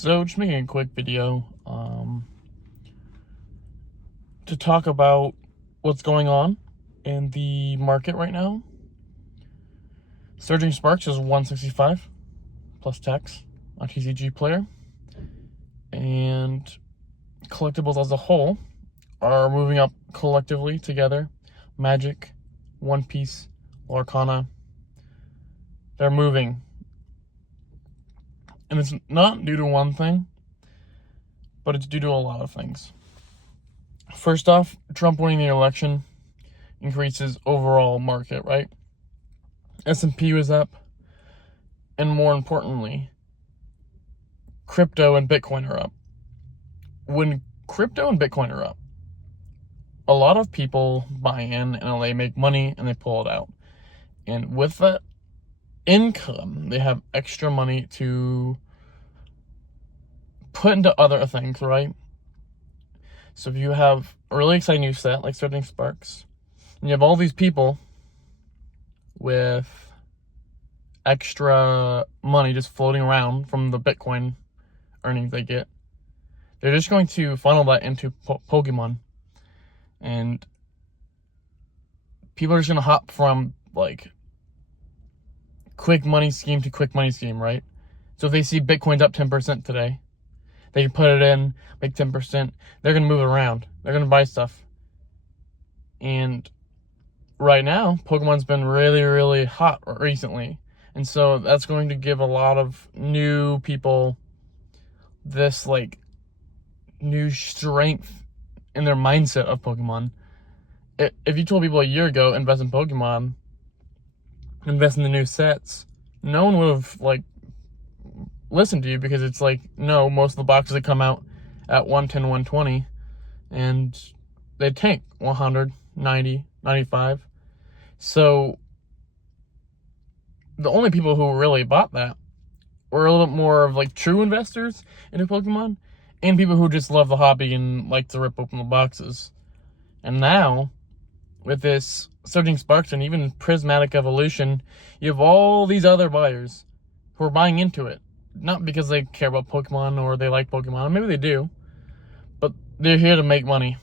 So just making a quick video to talk about what's going on in the market right now. Surging Sparks is 165 plus tax on TCG Player, and collectibles as a whole are moving up collectively together. Magic, One Piece, Lorcana, they're moving. And it's not due to one thing, but it's due to a lot of things. First off, Trump winning the election increases overall market, right? S&P was up, and more importantly, crypto and Bitcoin are up. When crypto and Bitcoin are up, a lot of people buy in and they make money and they pull it out. And with that income, they have extra money to put into other things, right? So if you have a really exciting new set like Surging Sparks, and you have all these people with extra money just floating around from the Bitcoin earnings they get, they're just going to funnel that into Pokemon. And people are just going to hop from like quick money scheme to quick money scheme, right? So if they see Bitcoin's up 10% today, they can put it in, make 10%. They're going to move it around. They're going to buy stuff. And right now, Pokemon's been really, really hot recently. And so that's going to give a lot of new people this like new strength in their mindset of Pokemon. If you told people a year ago, invest in Pokemon, invest in the new sets, no one would have like listened to you, because it's like, no, most of the boxes that come out at 110, 120, and they tank 100, 90, 95. So the only people who really bought that were a little bit more of like true investors into Pokemon, and people who just love the hobby and like to rip open the boxes. And now, with this Surging Sparks and even Prismatic Evolution, you have all these other buyers who are buying into it. Not because they care about Pokemon or they like Pokemon. Maybe they do. But they're here to make money.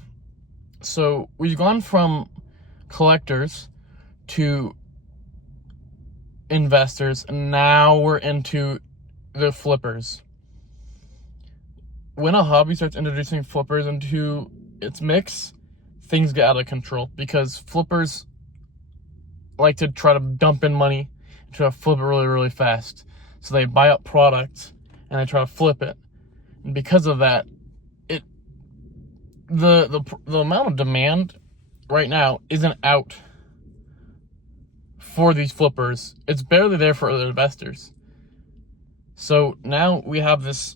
So we've gone from collectors to investors, and now we're into the flippers. When a hobby starts introducing flippers into its mix, things get out of control, because flippers like to try to dump in money and try to flip it really, really fast. So they buy up product and they try to flip it. And because of that, the amount of demand right now isn't out for these flippers. It's barely there for other investors. So now we have this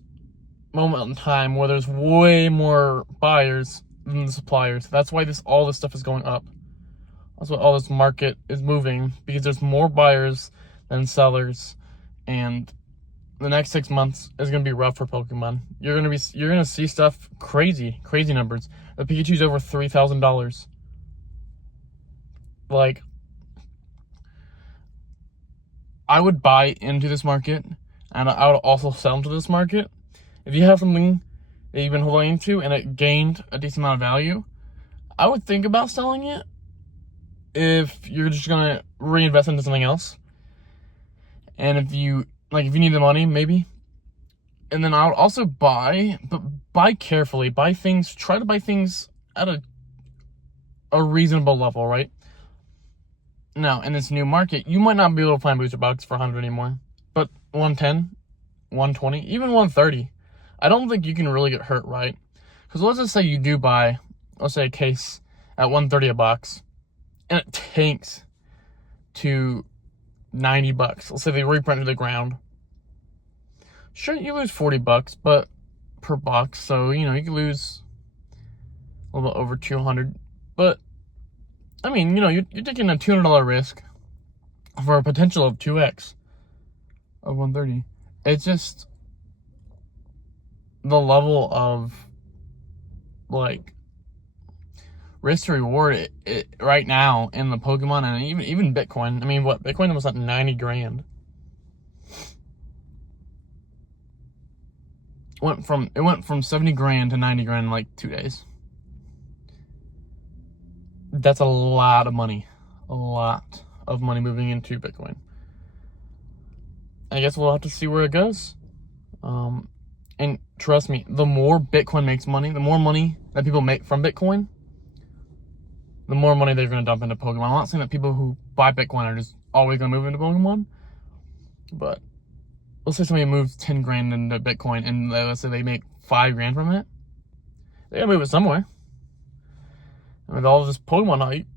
moment in time where there's way more buyers than the suppliers. That's why all this stuff is going up. That's why all this market is moving, because there's more buyers than sellers. And the next 6 months is going to be rough for Pokemon. You're going to see stuff crazy numbers. The Pikachu's over $3,000. Like, I would buy into this market, and I would also sell into this market. If you have something that you've been holding into and it gained a decent amount of value, I would think about selling it if you're just going to reinvest into something else. And if you need the money, maybe. And then I would also buy, but buy carefully. Try to buy things at a reasonable level, right? Now, in this new market, you might not be able to find booster box for 100 anymore. But 110, 120, even 130, I don't think you can really get hurt, right? Because let's just say you do buy, let's say, a case at 130 a box, and it tanks to $90. Let's say they reprint to the ground. Sure, you lose $40, but per box, so you could lose a little bit over 200. But I mean, you're taking a $200 risk for a potential of 2x of 130. It's just the level of like risk to reward it right now in the Pokemon, and even Bitcoin. I mean, Bitcoin was at 90 grand. went from 70 grand to 90 grand in like 2 days. That's a lot of money. A lot of money moving into Bitcoin. I guess we'll have to see where it goes. And trust me, the more Bitcoin makes money, the more money that people make from Bitcoin, the more money they're going to dump into Pokemon. I'm not saying that people who buy Bitcoin are just always going to move into Pokemon, but let's say somebody moves 10 grand into Bitcoin and let's say they make 5 grand from it. They got to move it somewhere. And with all this Pokemon hype.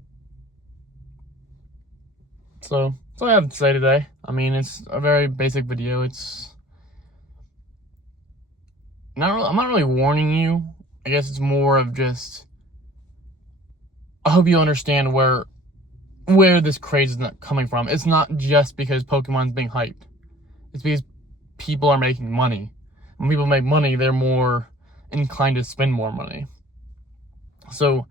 So, that's all I have to say today. I mean, it's a very basic video. I'm not really warning you. I guess it's more of just, I hope you understand where this craze is not coming from. It's not just because Pokemon's being hyped. It's because people are making money. When people make money, they're more inclined to spend more money. So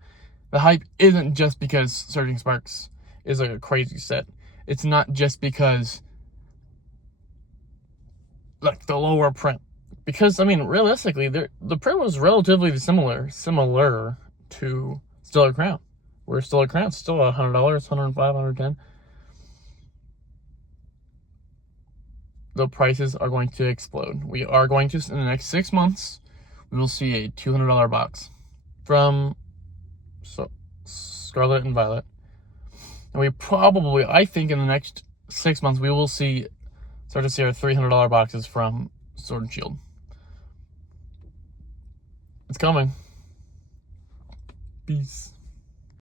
the hype isn't just because Surging Sparks is like a crazy set. It's not just because like the lower print. Because, I mean, realistically, the print was relatively similar to Stellar Crown. Where Stellar Crown's still $100, $105, $110. The prices are going to explode. We are going to, in the next 6 months, we will see a $200 box from Scarlet and Violet. And we probably, I think in the next 6 months, we will start to see our $300 boxes from Sword and Shield. It's coming. Peace.